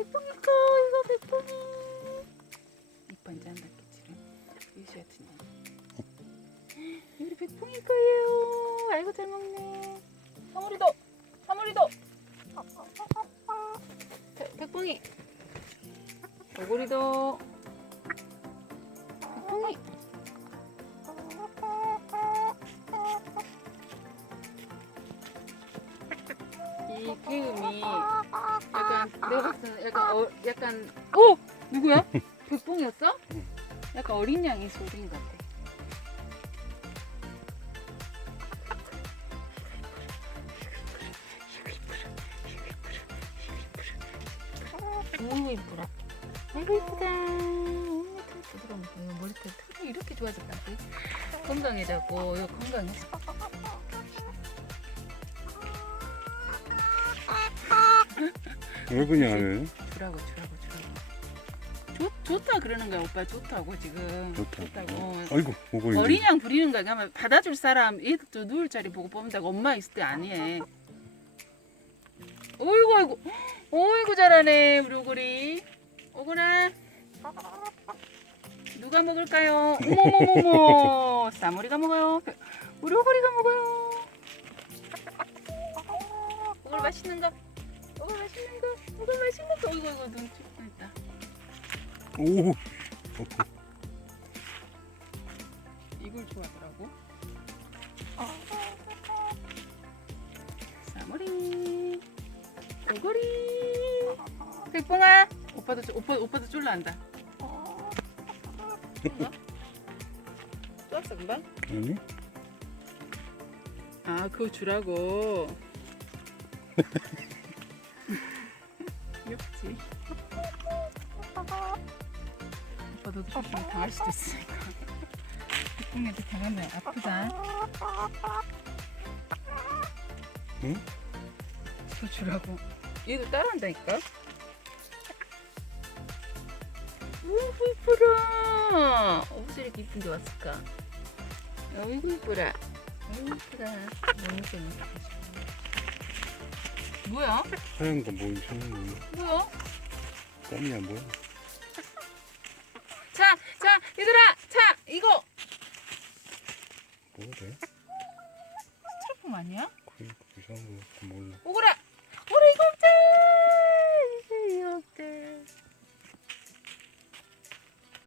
백봉이 거 이거 백봉이. 안 닿겠지를. 유시야 트네. 우리 백봉이 거예요. 아이고 잘 먹네. 사물이도 사물이도. 백- 백봉이. 오구리도. 백봉이 이 기음이 약간 내가 봤을 때는 약간 어, 약간 오 누구야? 백봉이었어? 약간 어린 양의 소리인 것 같아. 너무 이쁘라. 아이고 이쁘다. 어머 털 부드러운 거. 이거 머리털 털이 이렇게 좋아졌다지. 건강해자고 이거 건강했 왜 그냥 주라고 주라고 주라고. 좋 좋다 그러는 거야 오빠 좋다고 지금. 좋다. 좋다고. 어. 아이고 뭐고 이제 어린 양 부리는 거야. 그러면 받아줄 사람 얘도 누울 자리 보고 뽑는다고 엄마 있을 때 아니에. 어이구 어이구 어이구 잘하네 우리 오구리. 오구라. 누가 먹을까요? 어머머머머 사모리가 먹어요. 우리 오구리가 먹어요. 오구리 맛있는 거. 오구리 맛있는 거. 오구리 맛있는 거. 어이구 어이구 눈 찍고 있다. 오 이걸 좋아하더라고. 사모리, 오고리, 백봉아. 오빠도 쫄- 오빠 오빠도 쫄라 한다. 쫄라? 쫄았어 금방? 아니 아 그거 주라고. 오빠도 조심히 당할 수도 있으니까. 백봉이한테 당하면 아프다. 응? 그거 주라고. 얘도 따라한다니까. 우후 이쁘라. 어디서 이렇게 이쁜 게 왔을까? 어이구 이쁘라. 어이구 이쁘다. 너무 재밌다. 뭐야? 하얀 거 뭐, 이상한 거 뭐야? 껌이야 뭐야 이거 뭐래 스티로폼 아니야? 그래 이상한 거 몰라 오거라.